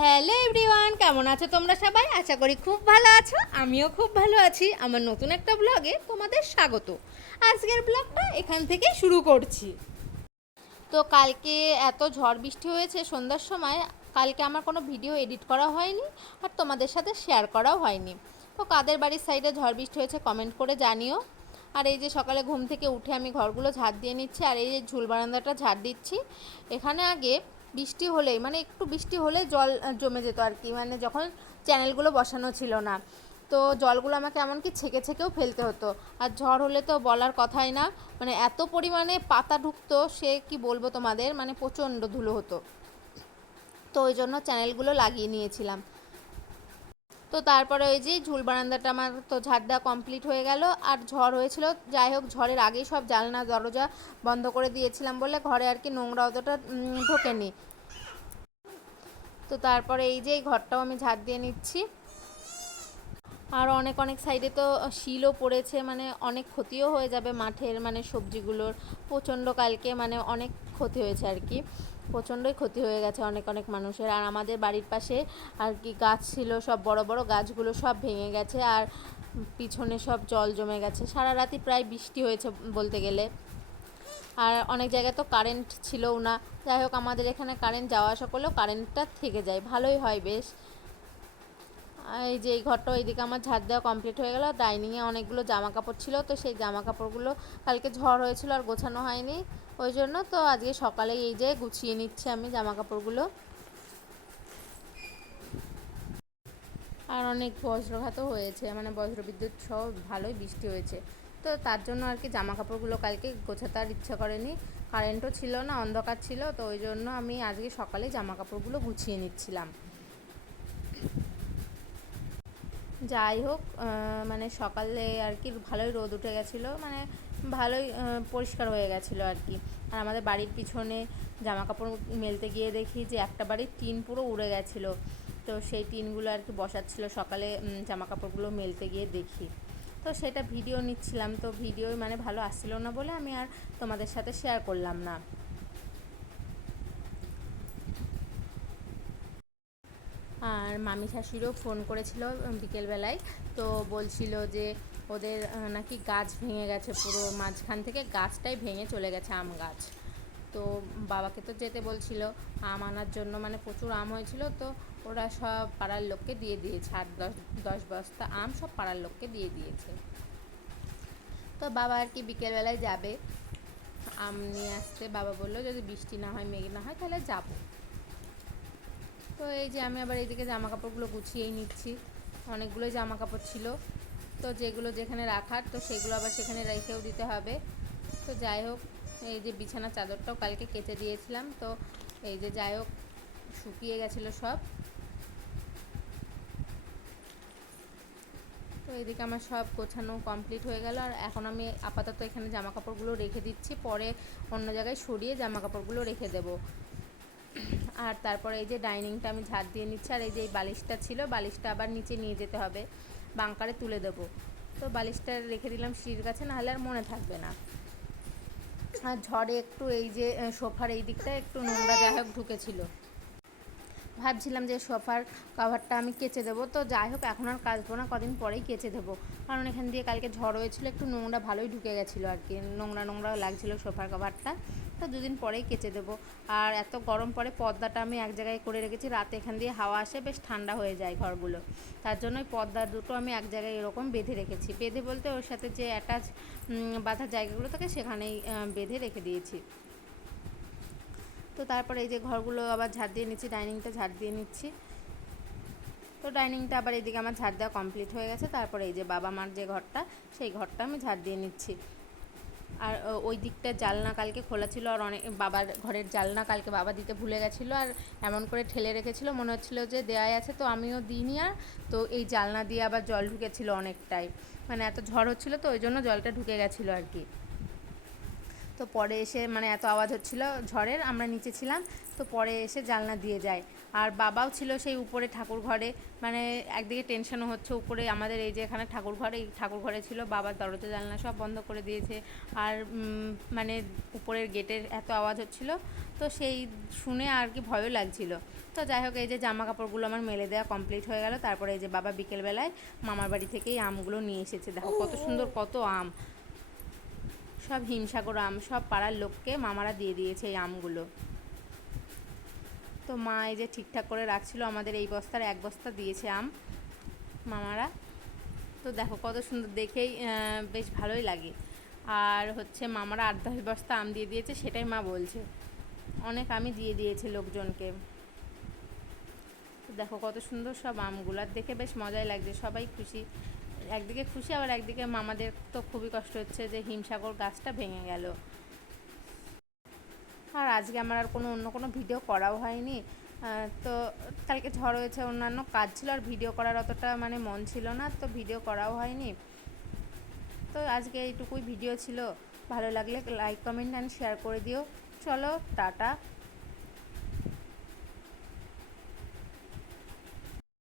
Hello everyone, কেমন আছো তোমরা সবাই? আশা করি খুব ভালো আছো। আমিও খুব ভালো আছি। আমার নতুন একটা ব্লগে তোমাদের স্বাগত। আজকের ব্লগটা এখান থেকে শুরু করছি। তো কালকে এত ঝড় বৃষ্টি হয়েছে সন্ধ্যার সময়, কালকে আমার কোনো ভিডিও এডিট করা হয়নি আর তোমাদের সাথে শেয়ার করাও হয়নি। তো কাদের বাড়ির সাইডে ঝড় বৃষ্টি হয়েছে কমেন্ট করে জানিও। আর এই যে সকালে ঘুম থেকে উঠে আমি ঘরগুলো ঝাড় দিয়ে নিচ্ছি, আর এই যে ঝুল বারান্দাটা ঝাড় দিচ্ছি। এখানে আগে বৃষ্টি হলেই মানে একটু বৃষ্টি হলে জল জমে যেত আর কি, মানে যখন চ্যানেলগুলো বসানো ছিল না, তো জলগুলো আমাকে এমনকি ছেঁকে ছেঁকেও ফেলতে হতো। আর ঝড় হলে তো বলার কথাই না, মানে এত পরিমাণে পাতা ঢুকতো সে কি বলবো তোমাদের, মানে প্রচণ্ড ধুলো হতো। তো ওই জন্য চ্যানেলগুলো লাগিয়ে নিয়েছিলাম। তো তারপরে ওই যে ঝুল বারান্দাটা আমার তো ঝাড় দেওয়া কমপ্লিট হয়ে গেল। আর ঝড় হয়েছিল, যাই হোক ঝড়ের আগেই সব জানলা দরজা বন্ধ করে দিয়েছিলাম বলে ঘরে আর কি নোংরা অতটা ঢোকেনি। তো তারপরে এই যে এই ঘরটাও আমি ঝাড় দিয়ে নিচ্ছি। আর অনেক অনেক সাইডে তো শিলও পড়েছে, মানে অনেক ক্ষতিও হয়ে যাবে মাঠের, মানে সবজিগুলোর প্রচণ্ড কালকে মানে অনেক ক্ষতি হয়েছে আর কি, প্রচণ্ডই ক্ষতি হয়ে গেছে অনেক অনেক মানুষের। আর আমাদের বাড়ির পাশে আর কি গাছ ছিল, সব বড় বড় গাছগুলো সব ভেঙে গেছে, আর পিছনে সব জল জমে গেছে। সারা রাতই প্রায় বৃষ্টি হয়েছে বলতে গেলে। আর অনেক জায়গায় তো কারেন্ট ছিলও না। যাই হোক আমাদের এখানে কারেন্ট যাওয়া আসা করলেও কারেন্টটা থেকে যায়, ভালোই হয় বেশ। এই যে এই ঘরটা এইদিকে আমার ঝাড় দেওয়া কমপ্লিট হয়ে গেল। ডাইনিংয়ে অনেকগুলো জামা কাপড় ছিল, তো সেই জামা কাপড়গুলো কালকে ঝড় হয়েছিল আর গোছানো হয়নি, ওই জন্য তো আজকে সকালেই এই যে গুছিয়ে নিচ্ছি আমি জামা কাপড়গুলো। আর অনেক বজ্রঘাতও হয়েছে, মানে বজ্রবিদ্যুৎ সহ ভালোই বৃষ্টি হয়েছে। তো তার জন্য আর কি জামা কাপড়গুলো কালকে গোছাতে আর ইচ্ছা করেনি, কারেন্টও ছিল না, অন্ধকার ছিল, তো ওই জন্য আমি আজকে সকালে জামা কাপড়গুলো গুছিয়ে নিচ্ছিলাম। যাই হোক মানে সকালে আর কি ভালোই রোদ উঠে গেছিলো, মানে ভালোই পরিষ্কার হয়ে গেছিলো আর কি। আর আমাদের বাড়ির পিছনে জামা কাপড় মেলতে গিয়ে দেখি যে একটা বাড়ির টিন পুরো উড়ে গেছিলো, তো সেই টিনগুলো আর কি বসাচ্ছিলো সকালে জামা কাপড়গুলো মেলতে গিয়ে দেখি। তো সেটা ভিডিও নিচ্ছিলাম, তো ভিডিও মানে ভালো আসছিলো না বলে আমি আর তোমাদের সাথে শেয়ার করলাম না। আর মামি শাশুড়িও ফোন করেছিল বিকেলবেলায়, তো বলছিল যে ওদের নাকি গাছ ভেঙে গেছে, পুরো মাঝখান থেকে গাছটাই ভেঙে চলে গেছে, আম গাছ। তো বাবাকে তো যেতে বলছিল আম আনার জন্য, মানে প্রচুর আম হয়েছিল, তো ওরা সব পাড়ার লোককে দিয়ে দিয়েছে, 8-10 বস্তা আম সব পাড়ার লোককে দিয়ে দিয়েছে। তো বাবা আর কি বিকেলবেলায় যাবে আম নিয়ে আসতে। বাবা বললো যদি বৃষ্টি না হয়, মেঘ না হয়, তাহলে যাবো। তো এই যে আমি আবার এইদিকে জামা কাপড়গুলো গুছিয়েই নিচ্ছি, অনেকগুলোই জামা কাপড় ছিল, তো যেগুলো যেখানে রাখার তো সেগুলো আবার সেখানে রেখেও দিতে হবে। তো যাই হোক এই যে বিছানার চাদরটাও কালকে কেচে দিয়েছিলাম, তো এই যে যাই হোক শুকিয়ে গেছিলো সব। তো এদিকে আমার সব গোছানো কমপ্লিট হয়ে গেল। আর এখন আমি আপাতত এখানে জামা কাপড়গুলো রেখে দিচ্ছি, পরে অন্য জায়গায় সরিয়ে জামা কাপড়গুলো রেখে দেবো। আর তারপরে এই যে ডাইনিংটা আমি ঝাড় দিয়ে নিচ্ছি। আর এই যে এই বালিশটা ছিল, বালিশটা আবার নিচে নিয়ে যেতে হবে, বাঙ্কারে তুলে দেবো। তো বালিশটা রেখে দিলাম সিঁড়ির কাছে, নাহলে আর মনে থাকবে না। আর ঝড়ে একটু এই যে সোফার এই দিকটা একটু নোংরা যাই হোক ঢুকেছিল, ভাবছিলাম যে সোফার কভারটা আমি কেচে দেবো। তো যাই হোক এখন আর কাচবো না, কদিন পরেই কেচে দেবো, কারণ এখান দিয়ে কালকে ঝড় হয়েছিল, একটু নোংরা ভালোই ঢুকে গেছিলো আর কি, নোংরা নোংরা লাগছিলো সোফার কভারটা। তো দুদিন পরেই কেচে দেবো। আর এত গরম পড়ে, পর্দাটা আমি এক জায়গায় করে রেখেছি, রাতে এখান দিয়ে হাওয়া আসে, বেশ ঠান্ডা হয়ে যায় ঘরগুলো, তার জন্যই পর্দা দুটো আমি এক জায়গায় এরকম বেঁধে রেখেছি। বেঁধে বলতে ওর সাথে যে অ্যাটাচ বাঁধার জায়গাগুলো থাকে সেখানেই বেঁধে রেখে দিয়েছি। তো তারপরে এই যে ঘরগুলো আবার ঝাড় দিয়ে নিচ্ছি, ডাইনিংটা ঝাড় দিয়ে নিচ্ছি। তো ডাইনিংটা আবার এইদিকে আমার ঝাড় দেওয়া কমপ্লিট হয়ে গেছে। তারপরে এই যে বাবা মার যে ঘরটা, সেই ঘরটা আমি ঝাড় দিয়ে নিচ্ছি। আর ওই দিকটা জানলা কালকে খোলা ছিল, আর অনেক বাবার ঘরের জানলা কালকে বাবা দিতে ভুলে গেছিলো, আর এমন করে ঠেলে রেখেছিল মনে হচ্ছিলো যে দেয়াই আছে, তো আমিও দিইনি। আর তো এই জানলা দিয়ে আবার জল ঢুকেছিল অনেকটাই, মানে এত ঝড় হচ্ছিলো তো ওই জন্য জলটা ঢুকে গেছিলো আর কি। তো পরে এসে মানে এত আওয়াজ হচ্ছিল ঝড়ের, আমরা নিচে ছিলাম, তো পরে এসে জানলা দিয়ে যায়। আর বাবাও ছিল সেই উপরে ঠাকুর ঘরে, মানে একদিকে টেনশনও হচ্ছে, উপরে আমাদের এই যে এখানে ঠাকুর ঘর, এই ঠাকুর ঘরে ছিল, বাবার দরজা জানলা সব বন্ধ করে দিয়েছে। আর মানে উপরের গেটের এত আওয়াজ হচ্ছিল, তো সেই শুনে আর কি ভয়ও লাগছিল। তো যাই হোক, এই যে জামা কাপড়গুলো আমার মেলে দেওয়া কমপ্লিট হয়ে গেল। তারপরে এই যে বাবা বিকেলবেলায় মামার বাড়ি থেকেই আমগুলো নিয়ে এসেছে। দেখো কত সুন্দর কত আম, সব হিমসাগর আম, সব পাড়ার লোককে মামারা দিয়ে দিয়েছে এই আমগুলো। তো মা এই যে ঠিকঠাক করে রাখছিল, আমাদের এই বস্তার 1 বস্তা দিয়েছে আম মামারা। তো দেখো কত সুন্দর, দেখেই বেশ ভালোই লাগে। আর হচ্ছে মামারা 8-10 বস্তা আম দিয়ে দিয়েছে, সেটাই মা বলছে, অনেক আমই দিয়ে দিয়েছে লোকজনকে। তো দেখো কত সুন্দর সব আমগুলো, আর দেখে বেশ মজাই লাগছে, সবাই খুশি, একদিকে খুশি আবার একদিকে মামাদের তো খুবই কষ্ট হচ্ছে যে হিমসাগর গাছটা ভেঙে গেল। আর আজকে আমার আর অন্য কোনো ভিডিও করাও হয়নি। তো কালকে ঝড় হয়েছে, অন্যান্য কাজ ছিল, আর ভিডিও করার অতটা মানে মন ছিল না, তো ভিডিও করাও হয়নি। তো আজকে এইটুকুই ভিডিও ছিল। ভালো লাগলে লাইক কমেন্ট অ্যান্ড শেয়ার করে দিও। চলো টাটা।